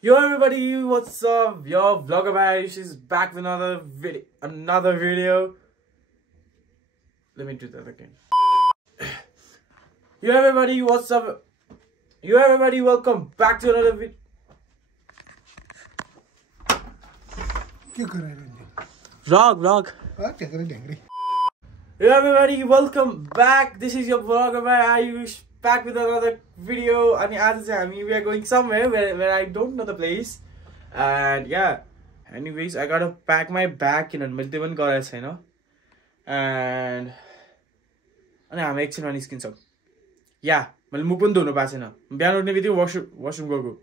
Yo everybody, what's up? Yo, Vlogger Ayush is back with another video. Let me do that again. Yo everybody, what's up? Yo everybody, welcome back to another video. Vlog. Yo everybody, welcome back. This is your Vlogger Ayush back with another video. I mean, we are going somewhere where I don't know the place. And yeah, anyways, I gotta pack my bag in and and I'm एकछिनमा निस्किन्छौ. Yeah, मैले मुख पनि धुनु पाएको छैन. बिहान उठ्ने बित्तिकै washroom गएको.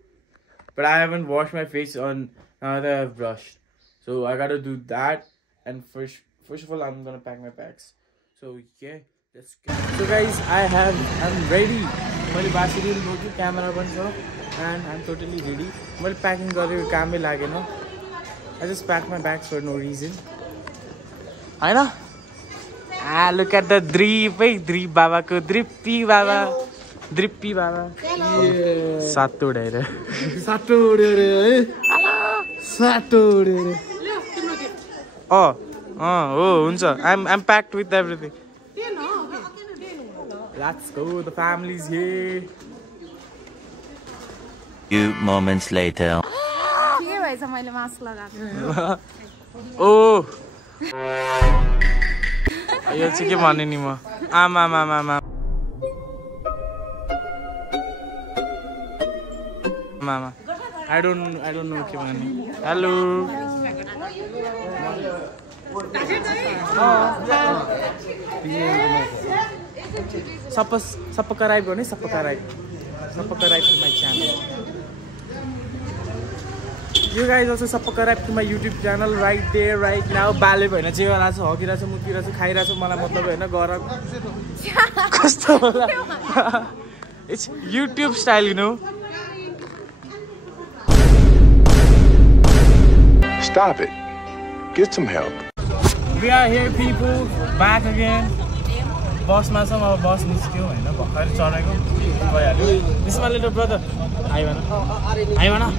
But I haven't washed my face on now that I've brushed. So I gotta do that. And first of all, I'm gonna pack my bags. So yeah, let's go. So guys, I'm ready. मैले बासिरी बोक्यो, camera पनि छ, and I'm totally ready. मैले packing गरेको कामै लागेन. I just packed my bags for no reason. हैन? Ah, look at the drip, drip baba ko, drippy baba. Drippy baba. Yeah. Saturday. Oh, huncha. I'm packed with everything. Let's go. The family's here. Few moments later. Oh. यो चाहिँ के भन्ने नि म आमा I don't know के भन्ने. Hello subscribe गर्ने subscribe to my channel. You guys also subscribe to my YouTube channel right there, right now. Ballet bhayna je gera cha, hagira cha, mutira cha, khaira cha, मलाई मतलब हैन गर कस्तो होला. It's YouTube style, you know. Stop it. Get some help. We are here, people. Back again. Boss ma some our boss niskyo हैन भर्खर चढेको भइहाल्यो. This is my little brother. Ayvana.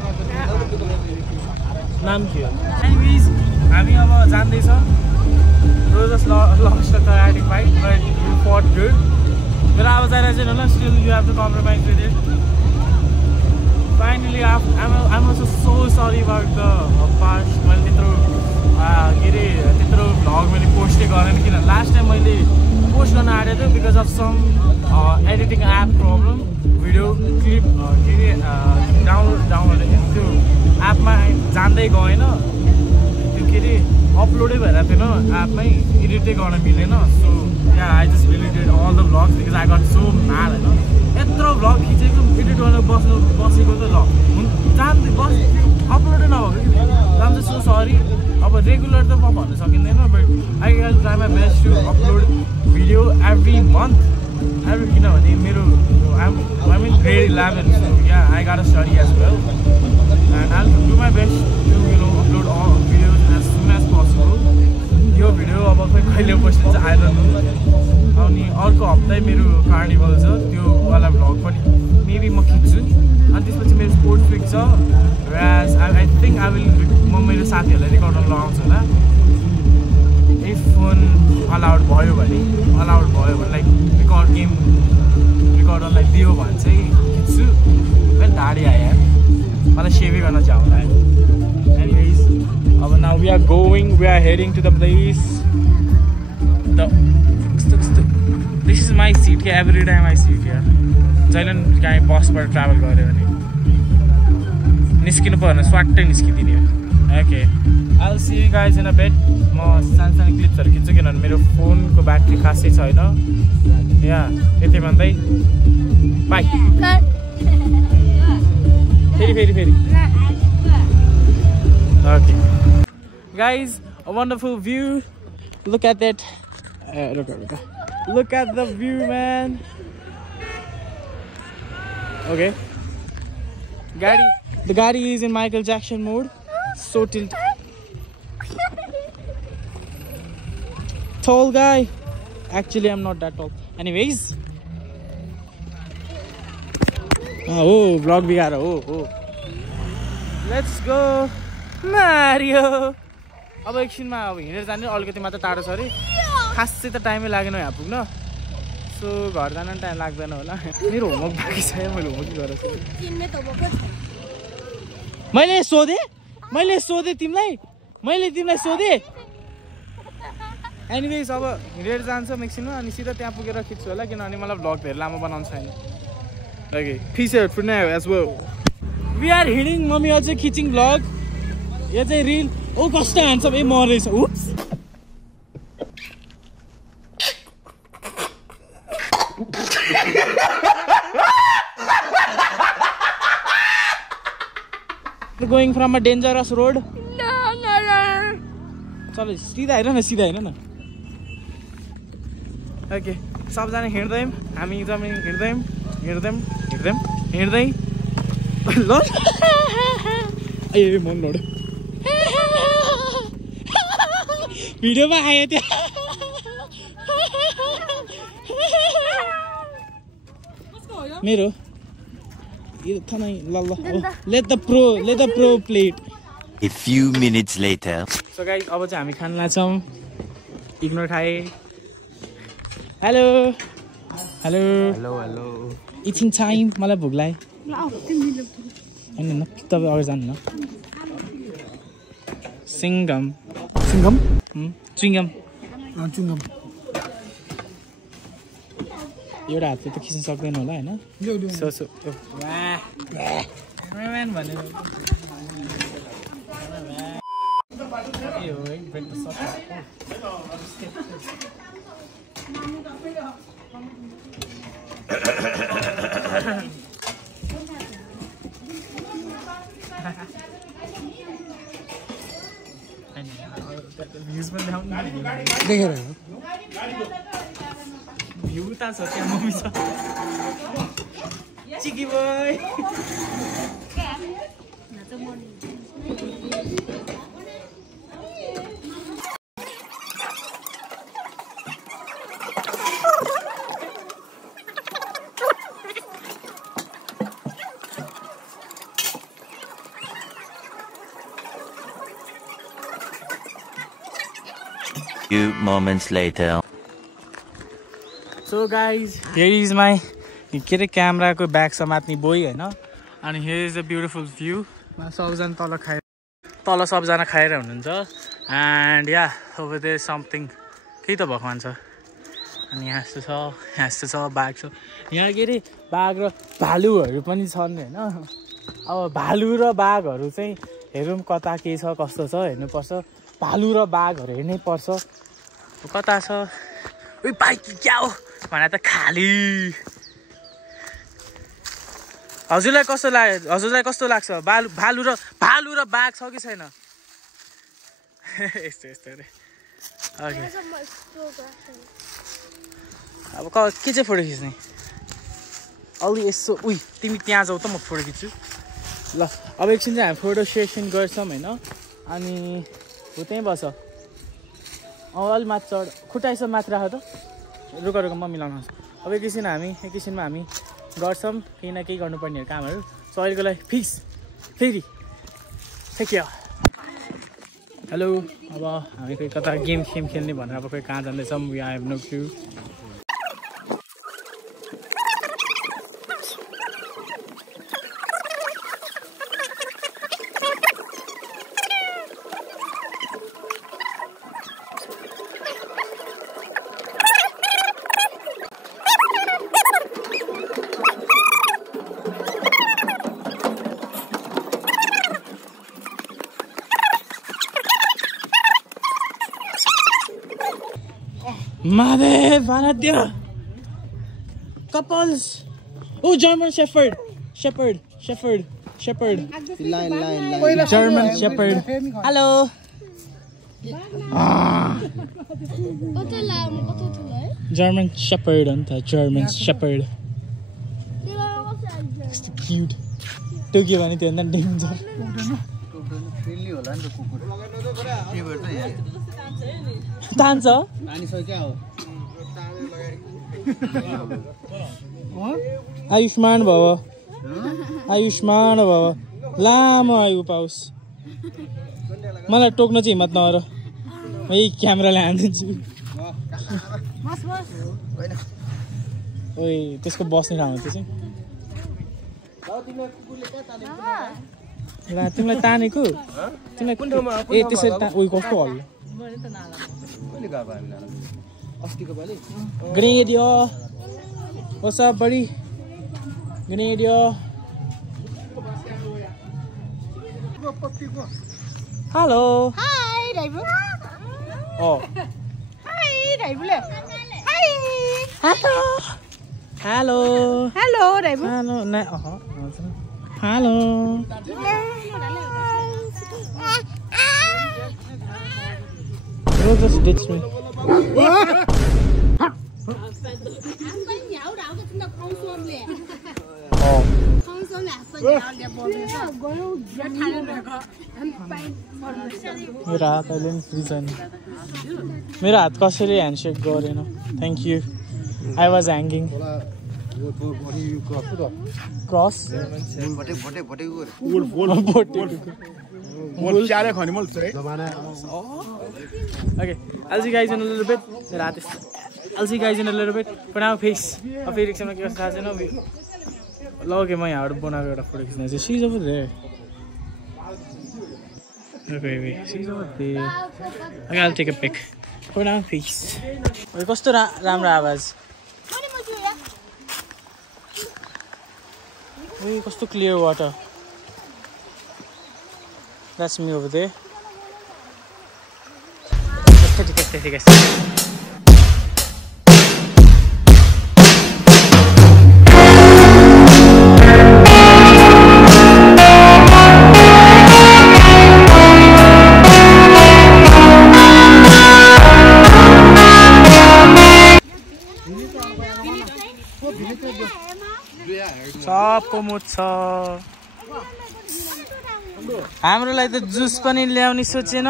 नाम के हो? Anyways, हामी अब जान्दै छ. Roses lost the karate fight, but you fought good. मेरो आवाज आइरहेछ नि ल, still you have to compromise with it. Finally, I'm also so sorry about the past. मैले त्यत्रो vlog मैले पोस्ट गरेन किन last time मैले पोस्ट गर्न आएको थियो because of some editing app problem. Video clip download त्यो एपमा जान्दै गएन, त्यो के रे अपलोडै भइरहेको थिएन एपमै, एडिटै गर्न मिलेन. So yeah I just deleted all the vlogs because I got so mad हैन. यत्रो भ्लग खिचेको एडिट गर्न बसेको त ल जान्दै अपलोडै नभएको कि आम जस्ट सो सरी. अब रेगुलर त म भन्न सकिँदैन, but I will try my best to upload video every month. किनभने मेरो I'm in grade 11, so yeah, I gotta study as well, and I'll do my best to upload all videos as soon as possible. यो video अब कहिले post हुन्छ I don't know. अनि अर्को हप्तै मेरो carnival छ, त्यो वाला भ्लग पनि मेबी म खिच्छु. अनि त्यसपछि मेरो स्पोर्ट्स विक छ, whereas I think I will म मेरो साथीहरुलाई रेकर्ड गर्न लगाउँछु होला. If phone allowed भयो भने लाइक रेकर्ड गेम रेकर्ड गर्नलाई दियो भने चाहिँ खिच्छु. मैले ढाडी आयो यार, मलाई सेभै गर्न चाहिँ आउँदैन. Anyways, अब now we are heading to the place. This is my seat, okay? Every time I sit here. जहिले काहीँ बसबाट ट्राभल गऱ्यो भने निस्किनु पर्ने, स्वाट्टै निस्किदिने हो. Okay, I'll see you guys in a bit. म सानो क्लिप्सहरू खिच्छु किनभने मेरो फोनको ब्याट्री खासै छैन. या यति भन्दै बाई. फेरि Okay guys, a wonderful view. Look at that. Look at the view, man. Okay, the Gadi is in Michael Jackson mode. So tilted. Tall guy. Actually, I'm not that tall. Anyways. Oh, vlog भी आ रहा. Oh. Let's go Mario अब एकछिनमा अब हिँडेर जाने अलिकति मात्र टाढो छ अरे खासै त टाइमै लागेन यहाँ पुग्न सो घर जान पनि टाइम लाग्दैन होला मेरो होमवर्क बाँकी छ मैले होमवर्क गरेको मैले सोधेँ तिमीलाई सोधेँ एनिवेज अब हिँडेर जान्छ एकछिनमा अनि सिधा त्यहाँ पुगेर खिच्छु होला किनभने मलाई भ्लग धेरै लामो बनाउनु छैन okay peace out for now as well we are heading mummy अझै खिचिङ भ्लग यो चाहिँ रिल ओ कस्तो ह्यान्डसम ए मरेछ oops going from a dangerous road चलो सीधा हेर न ओके सबजना हिँड्दै हामी जम्मै हिँड्दै ल ए मन लड्यो भिडियोमा आयो त्यहाँ मेरो let the pro play it. A few minutes later. So guys, अब चाहिँ हामी खान लाग्छौँ इग्नोर खाए हेलो इटिङ टाइम मलाई भोक लाग्यो होइन न तपाईँ अगाडि जानु न चुइङगम एउटा हातले त खिच्न सक्दैन होला होइन देखेर भ्यू त छ त्यहाँ मम्मी छ चिकी boy Few moments later. So guys, here is my camera को ब्याग समात्ने बोई हैन अनि here is a beautiful view. सबजना तल सबजना खाएर हुनुहुन्छ and yeah over there something के त भगवान छ अनि यहाँ यस्तो छ बाघ छ यहाँ के रे बाघ र भालुहरू पनि छन् हैन अब भालु र बाघहरू चाहिँ हेरौँ कता के छ कस्तो छ हेर्नु पर्छ भालु र बाघहरू हेर्नै पर्छ कता छ ओइ बाइक क्या हो भने त खाली हजुरलाई कस्तो लाग्छ भालु र बाघ छ कि छैन यस्तो रे ओके अब के चाहिँ फोटो खिच्ने अलि यसो उइ तिमी त्यहाँ जाऊ त म फोटो खिच्छु ल अब एकछिन चाहिँ हामी फोटो सेसन गर्छौँ हैन अनि हो त्यहीँ बस अलि माथि चढ खुट्टा यसो माथि राख त रुक म मिलाउनु अब एकैछिनमा हामी गर्छौँ केही न केही गर्नुपर्ने कामहरू सो अहिलेको लागि फिक्स फेरि ठिकै हो हेलो अब हामी कोही कता गेम खेल्ने भनेर अब कोही कहाँ जाँदैछौँ we I have no clue Mother, Vanadia couples. Oh, German Shepherd. Line. German Shepherd. Hello. German Shepherd anta German Shepherd. It's cute. Tokyo भने त्यो भन्दा डेन्जर. फ्रीली होला नि त कुकुर. के भन्छ यहाँ? तान्छ अनि सक्या हो आयुष्मान भव लामो आयो पाउस मलाई टोक्न चाहिँ हिम्मत नगर म यही क्यामेराले हानिदिन्छु ओइ त्यसको बस्ने ठाउँ त्यो चाहिँ तिमीलाई तानेको तिमीलाई कुन ठाउँमा ए त्यसरी उयो कस्तो hello Grenadier. What's up, buddy? Grenadier. Hello. Hi, Daibu. Oh. Hi, Daibu. Hi. Hello. Hello. Hello, Daibu. Hello. Hello. You just ditched me. मेरो हात अहिले पनि फ्री छैन मेरो हात कसैले ह्यान्डसेक गरेन thank you I was hanging cross Okay, I'll see you guys in a little bit. I'll see you guys in a little bit. For now, peace. अब फेरि एकछिनमा के गर्छ थाहा छैन लगेँ म यहाँबाट बनाएको एउटा फोटो खिच्न चाहिँ she's over there. Okay, she's over there. Okay, I'll take a pic. For now, peace. कस्तो राम्रो आवाज ओइ कस्तो clear water That's me over there. Take a सबको मुछ छ हामीलाई त जुस पनि ल्याउने सोचेन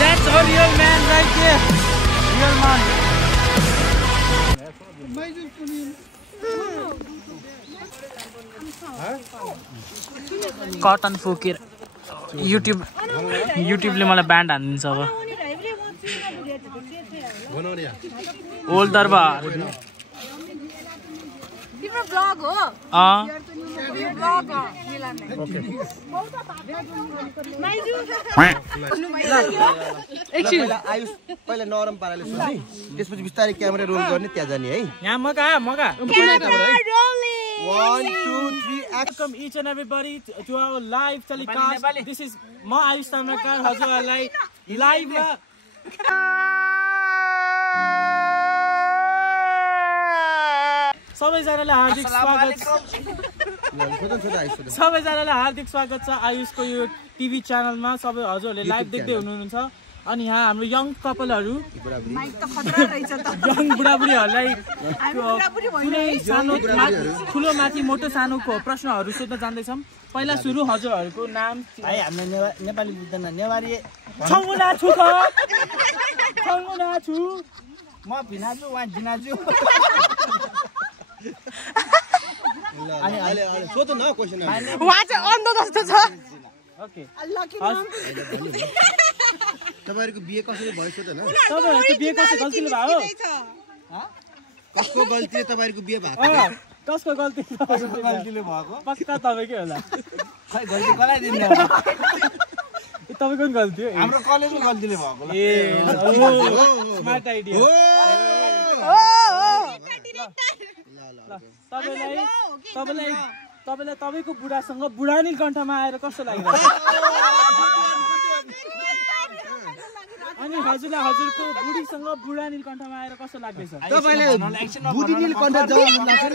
That's a real man right there. Real man. Cotton फुकेर युट्युबले मलाई ब्यान्ड हानिदिन्छ अब ओल्ड दरबार तिम्रो ब्लग हो ब्लग हो पहिला नरम पाराले सुन्ने त्यसपछि बिस्तारै क्यामेरा रोल गर्ने त्यहाँ जाने है यहाँ मगा 1 2 3 Welcome each and everybody to our live telecast. This is ma Ayush Tamrakar हजुरहरुलाई लाइभ मा सबैजनालाई हार्दिक स्वागत छ आयुषको यो टिभी च्यानलमा सबै हजुरहरुले लाइभ देख्दै हुनुहुन्छ अनि यहाँ हाम्रो यङ कपलहरु माइक त खतरा रहेछ त यङ बुढाबुढीहरुलाई कुनै सानो ठुलो माथि मोटो सानोको प्रश्नहरु सोध्न जान्दै छौं पहिला सुरु हजुरहरुको नाम है हाम्रो नेपाली बुझ्दैन नेवारी छौना छु म भिनाजु वा जिनाजु अनि अहिले सोध्नु न क्वेशन वहाँ चाहिँ अन्ध जस्तो छ ओके तपाईहरुको बिहे कसरी भयो सोध्नु न तपाईहरुको बिहे कसरी गल्तीले भयो कसको गल्ती तपाईहरुको बिहे भएको कसको गल्तीले भएको पक्का तपाईकै होला खै गल्ती कसलाई दिनु तपाईको नि गल्ती हो हाम्रो कलेजको गल्तीले भएको ए स्मार्ट आइडिया तपाईलाई तपाईको बुढासँग बुढानी कण्ठमा आएर कस्तो लागिरहेछ अनि हजुरलाई हजुरको बुढीसँग बुढानी कण्ठमा आएर कस्तो लाग्दैछ तपाईले बुढीनील कण्ठ जवाब लाग्दैन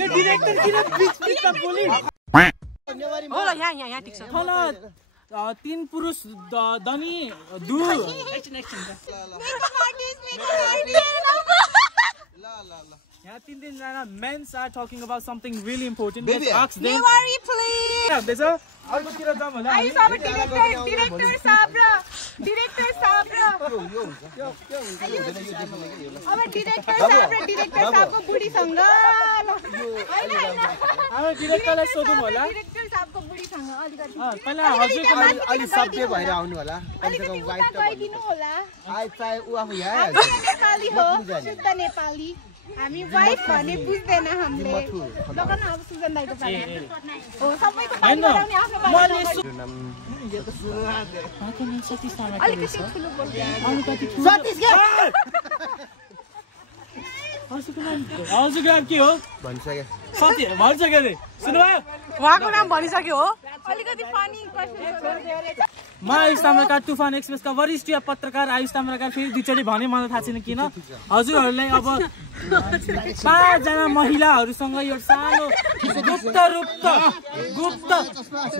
यो डाइरेक्टर किन बिचमा बोली हो ल यहाँ ठीक छ थल 3 पुरुष दनी दु ल यहाँ 3 जना men's are talking about something really important Baby. Let's ask them Memory, please. भन्दैछ अर्कोतिर जाउँ होला आइस अब डिरेक्टर साहब र डिरेक्टर साहब र अब डिरेक्टर साहबको बुढीसँग अब डिरेक्टरलाई सोधौँ होला डिरेक्टर साहबको बुढीसँग अलिकति पहिला हजुरको अलि सभ्य भएर आउनु होला अलिकति उता गइदिनु होला आइ चाहे उ आफू यहाँ नेपाली हो शुद्ध नेपाली हामी वाइफ भने बुझ्दैन हामीले लगन अब सुजन दाइको पानी हो सबैको पानी गराउने आफ्नो पानी अलिकति ठुलो बोल्नु हजुरको नाम के हो भनिसके सत्य भनिसक्यो अरे सुन्नुभयो उहाँको नाम भनिसक्यो हो अलिकति फनी क्वेशन म आयुष ताम्राकार तुफान एक्सप्रेसका वरिष्ठ पत्रकार आयुष ताम्राकार फेरि दुईचोटि भने मलाई थाहा छैन किन हजुरहरूलाई अब 5 जना महिलाहरूसँग यो सानो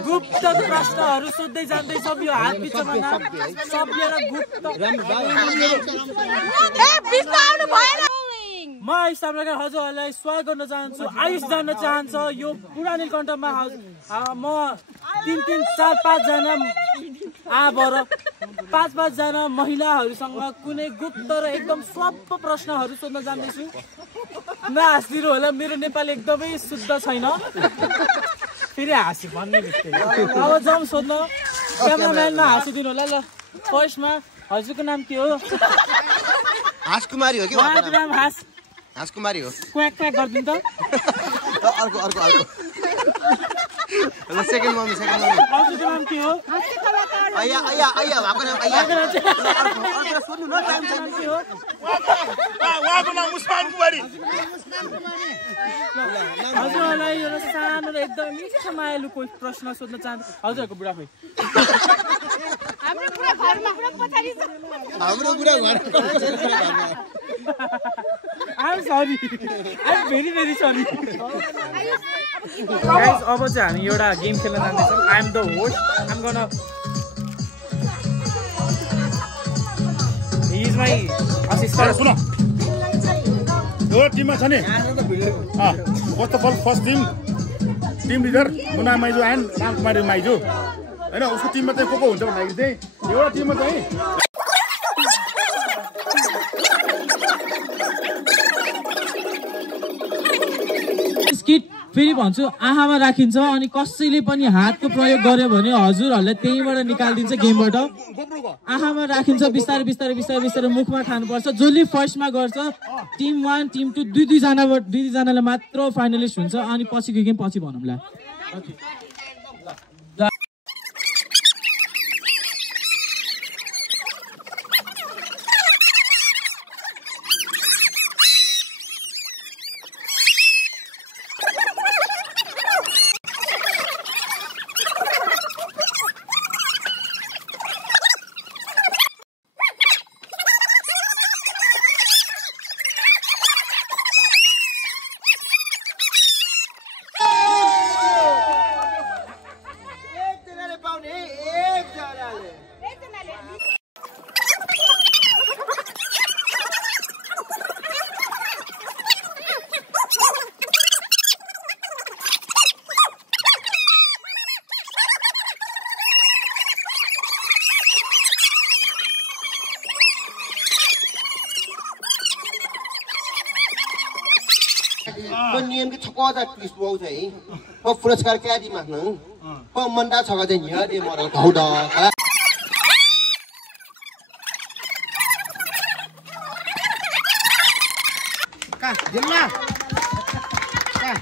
गुप्त प्रश्नहरू सोध्दै जाँदैछ यो हात बिचमा सभ्य र गुप्त म आयुष ताम्राकार हजुरहरूलाई स्वागत गर्न चाहन्छु आयुष जान्न चाहन्छ यो पुरानो कण्ठमा म 3 4 5 जना आबर 5 जना महिलाहरूसँग कुनै गुप्त र एकदम सब प्रश्नहरू सोध्न जान्दैछु नहाँसिदिनु होला मेरो नेपाली एकदमै शुद्ध छैन फेरि हाँसी भन्ने बित्तिकै अब जाउँ सोध्न क्यामेराम्यानमा हाँसिदिनु होला ल फर्स्टमा हजुरको नाम के हो हाँसकुमारी हो कि उहाँको नाम हाँसकुमारी हो क्वाक क्वाक गरिदिनु त अर्को ल सेकेन्ड मम्मी हजुरको नाम के हो आया भएको नाम आया अर्को सोध्नु न टाइम छैन के हो उहाँको नाम उस्मान कुमारी हजुरहरूलाई एउटा सानो र एकदम मिठो मायालु कोही प्रश्न सोध्न चाहन्छु हजुरहरूको बुढाखोइ हाम्रो पुरा घरमा पुरा पछाडी छ हाम्रो बुढा घर I'm sorry. I'm very very sorry. Guys, अब चाहिँ हामी एउटा गेम खेल्न जाँदैछौँ I am the host. I'm gonna He is my assistant. सुन यो टिममा छ नि first of all first team leader Muna माइजू एन्ड रामकुमारी माइजू हैन उसको टिममा चाहिँ को हुन्छ भन्दाखेरि चाहिँ एउटा टिममा चाहिँ स्किट फेरि भन्छु आँखामा राखिन्छ अनि कसैले पनि हातको प्रयोग गर्यो भने हजुरहरूलाई त्यहीँबाट निकालिदिन्छ गेमबाट आँखामा राखिन्छ बिस्तारै बिस्तारै बिस्तारै बिस्तारै मुखमा खानुपर्छ जसले फर्स्टमा गर्छ टिम 1 टिम 2 दुई जनाले मात्र फाइनलिस्ट हुन्छ अनि पछिको गेम पछि भनौँला नियम के छको दा ट्विस्ट बहु चाहिँ प पुरस्कार क्या दि माग्नु प मन्डा छको चाहिँ यहाँ दे मरल घौडा का जिल्ला का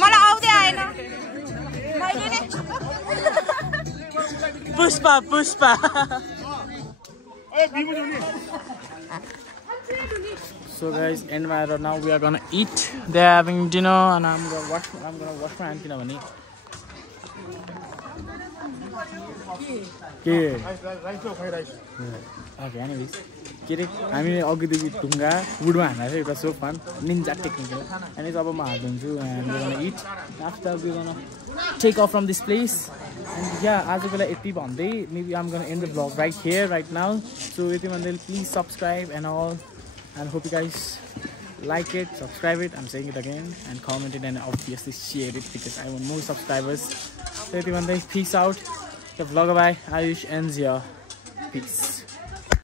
मलाई आउँदै आएन मैले नि Pushpa So guys, end my right now we are gonna eat. They are having dinner and I'm gonna wash my hand किनभने के राइस ओके एनिवेज के अरे हामीले अघिदेखि ढुङ्गा वुडमा हान्दा चाहिँ एउटा सो फन निन्जा टेक्निकल अनि अब म हाल्दिन्छु and we gonna it after we gonna take off from this place and yeah आजको लागि यति भन्दै maybe I'm gonna end the vlog right here right now so यति भन्दै please subscribe and all and hope you guys like it, subscribe it, I'm saying it again, and comment it and obviously share it because I want more subscribers. So everyone, peace out. The vlog by Ayush ends here. Peace.